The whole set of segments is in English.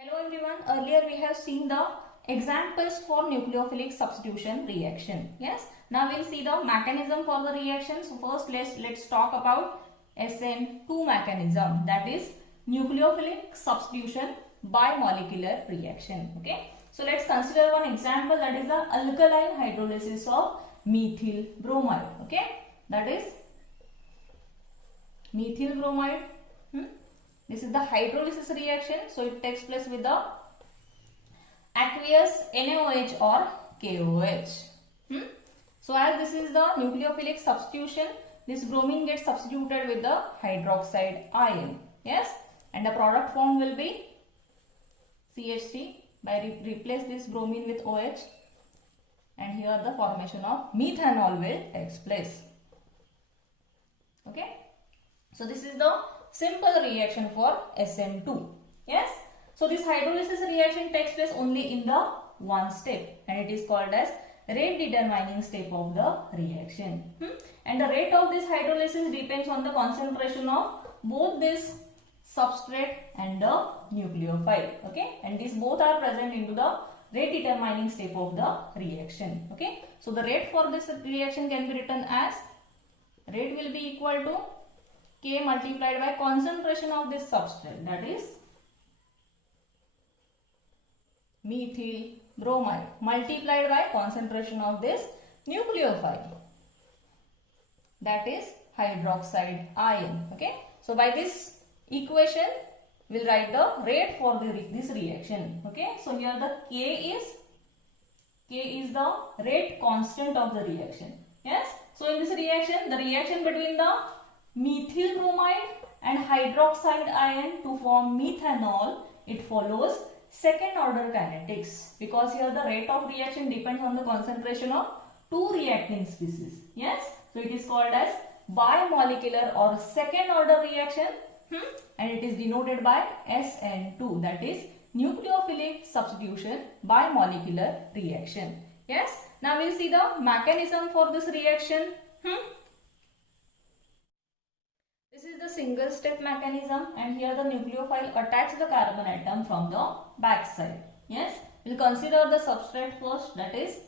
Hello everyone, earlier we have seen the examples for nucleophilic substitution reaction. Yes, now we'll see the mechanism for the reaction. So first let's talk about SN2 mechanism, that is nucleophilic substitution by molecular reaction. Okay, so let's consider one example, that is the alkaline hydrolysis of methyl bromide. Okay, that is methyl bromide. This is the hydrolysis reaction. So it takes place with the aqueous NaOH or KOH. So as this is the nucleophilic substitution, this bromine gets substituted with the hydroxide ion. Yes, and the product formed will be CH3 by replace this bromine with OH, and here the formation of methanol will takes place. Okay, so this is the simple reaction for SN2. Yes, so this hydrolysis reaction takes place only in the one step, and it is called as rate determining step of the reaction. And the rate of this hydrolysis depends on the concentration of both this substrate and the nucleophile. Okay, and these both are present into the rate determining step of the reaction. Okay, so the rate for this reaction can be written as rate will be equal to K multiplied by concentration of this substrate, that is methyl bromide, multiplied by concentration of this nucleophile, that is hydroxide ion. Okay, so by this equation we'll write the rate for this reaction. Okay, so here the K is the rate constant of the reaction. Yes, so in this reaction, the reaction between the methyl bromide and hydroxide ion to form methanol, it follows second order kinetics, because here the rate of reaction depends on the concentration of two reacting species. Yes, so it is called as bimolecular or second order reaction, and it is denoted by SN2, that is nucleophilic substitution by molecular reaction. Yes, now we'll see the mechanism for this reaction. This is the single step mechanism, and here the nucleophile attacks the carbon atom from the back side. Yes, we'll consider the substrate first, that is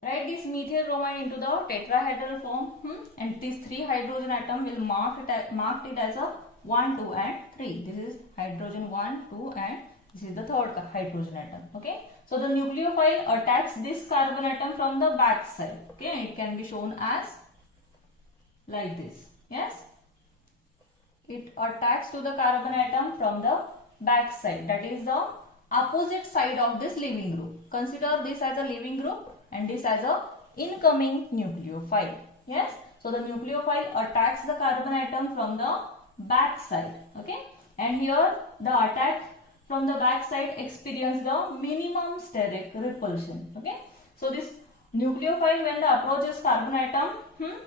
write this methyl bromide into the tetrahedral form, and these three hydrogen atom will mark it as a 1, 2 and 3. This is hydrogen 1, 2 and this is the third hydrogen atom. Okay, so the nucleophile attacks this carbon atom from the back side. Okay, it can be shown as like this. Yes, it attacks to the carbon atom from the back side, that is the opposite side of this leaving group. Consider this as a leaving group and this as a incoming nucleophile. Yes, so the nucleophile attacks the carbon atom from the back side. Okay, and here the attack from the back side experience the minimum steric repulsion. Okay, so this nucleophile, when the approaches carbon atom,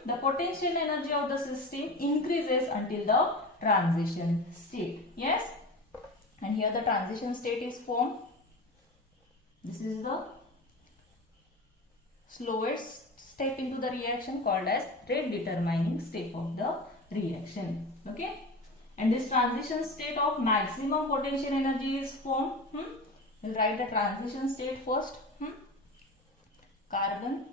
the potential energy of the system increases until the transition state. Yes, and here the transition state is formed. This is the slowest step into the reaction, called as rate determining step of the reaction. Okay, and this transition state of maximum potential energy is formed. We'll write the transition state first. Carbon,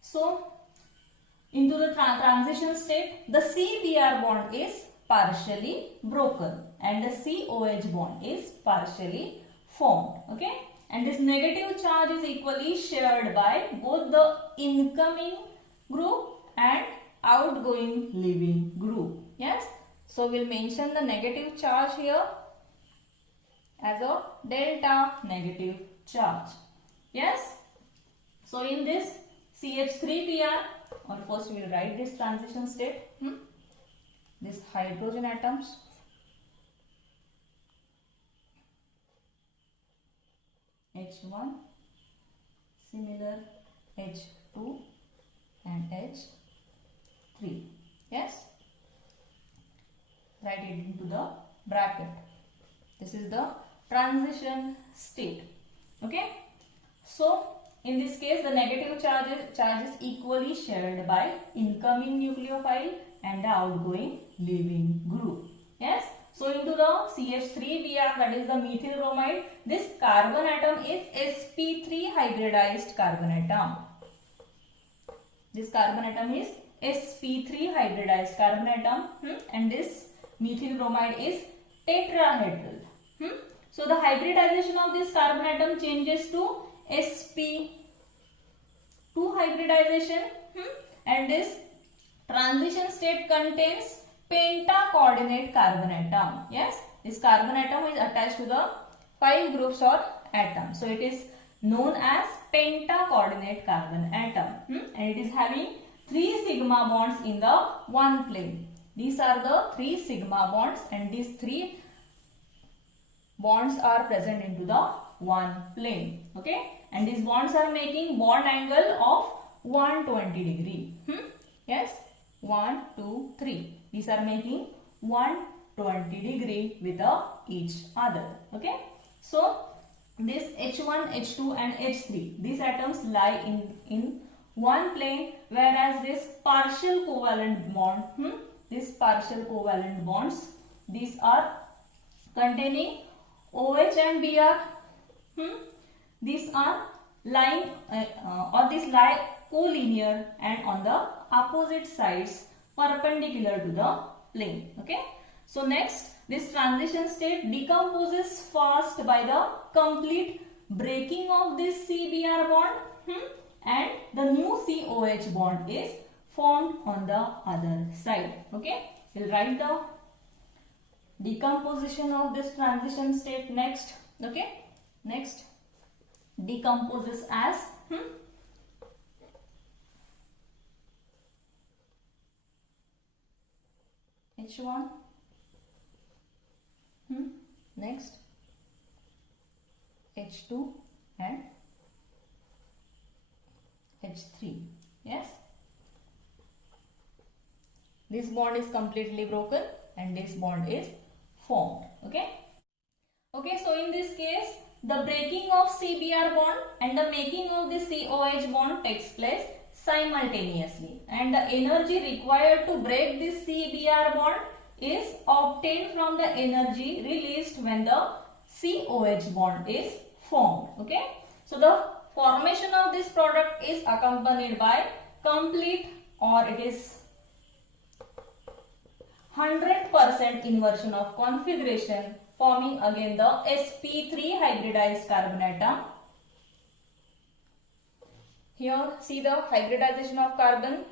so into the transition state, the CBr bond is partially broken and the COH bond is partially formed. Okay, and this negative charge is equally shared by both the incoming group and outgoing leaving group. Yes, so we'll mention the negative charge here as a delta negative charge. Yes, so in this CH3Br, or first we will write this transition state. These hydrogen atoms H1, similar H2 and H, the bracket. This is the transition state. Okay. So in this case, the negative charge is equally shared by incoming nucleophile and the outgoing leaving group. Yes. So into the CH3Br, that is the methyl bromide, this carbon atom is sp3 hybridized carbon atom. This carbon atom is sp3 hybridized carbon atom, and this methyl bromide is tetrahedral. So the hybridization of this carbon atom changes to sp2 hybridization, and this transition state contains penta-coordinate carbon atom. Yes, this carbon atom is attached to the 5 groups or atoms. So it is known as penta-coordinate carbon atom, and it is having 3 sigma bonds in the one plane. These are the 3 sigma bonds, and these 3 bonds are present into the one plane. Okay, and these bonds are making bond angle of 120 degree. Yes, 1, 2, 3. These are making 120 degree with each other. Okay, so this H1, H2 and H3, these atoms lie in one plane, whereas this partial covalent bond, these partial covalent bonds, these are containing OH and Br. These are lying or these lie collinear and on the opposite sides perpendicular to the plane. Okay. So next, this transition state decomposes fast by the complete breaking of this CBr bond, and the new COH bond is formed on the other side. Okay. We'll write the decomposition of this transition state next. Okay. Next, decomposes as H1, next H2 and H3. Yes, this bond is completely broken and this bond is formed. Okay. Okay, so in this case, the breaking of CBr bond and the making of the COH bond takes place simultaneously, and the energy required to break this CBr bond is obtained from the energy released when the COH bond is formed. Okay, so the formation of this product is accompanied by complete, or it is 100% inversion of configuration, forming again the sp3 hybridized carbon atom. Here see the hybridization of carbon.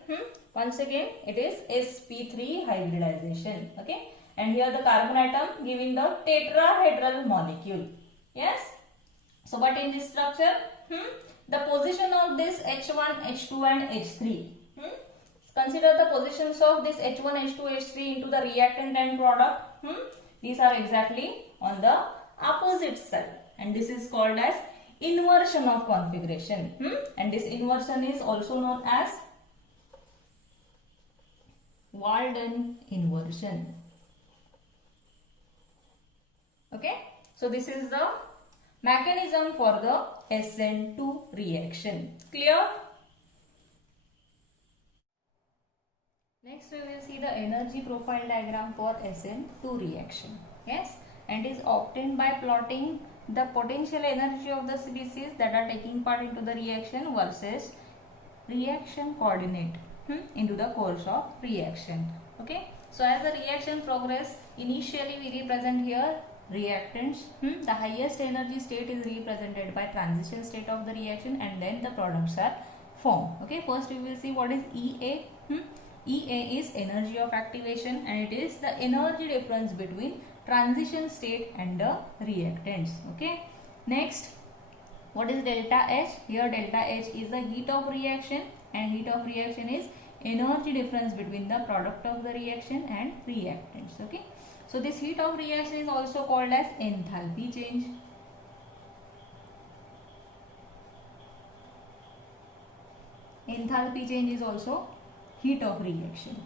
Once again it is sp3 hybridization. Okay, and here the carbon atom giving the tetrahedral molecule. Yes, so but in this structure, the position of this H1, H2 and H3, consider the positions of this H1, H2, H3 into the reactant and product. These are exactly on the opposite side, and this is called as inversion of configuration. And this inversion is also known as Walden inversion. Okay, so this is the mechanism for the SN2 reaction. Clear? Next we will see the energy profile diagram for SN2 reaction. Yes, and is obtained by plotting the potential energy of the species that are taking part into the reaction versus reaction coordinate into the course of reaction. Okay, so as the reaction progress, initially we represent here reactants. The highest energy state is represented by transition state of the reaction, and then the products are formed. Okay, first we will see what is EA. EA is energy of activation, and it is the energy difference between transition state and the reactants. Okay, next, what is delta H? Here delta H is the heat of reaction, and heat of reaction is energy difference between the product of the reaction and reactants. Okay, so this heat of reaction is also called as enthalpy change. Enthalpy change is also heat of reaction.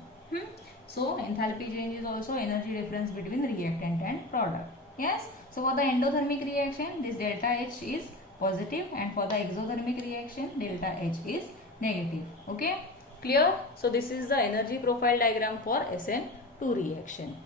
So enthalpy change is also energy difference between reactant and product. Yes. So for the endothermic reaction, this delta H is positive, and for the exothermic reaction, delta H is negative. Okay. Clear? So this is the energy profile diagram for SN2 reaction.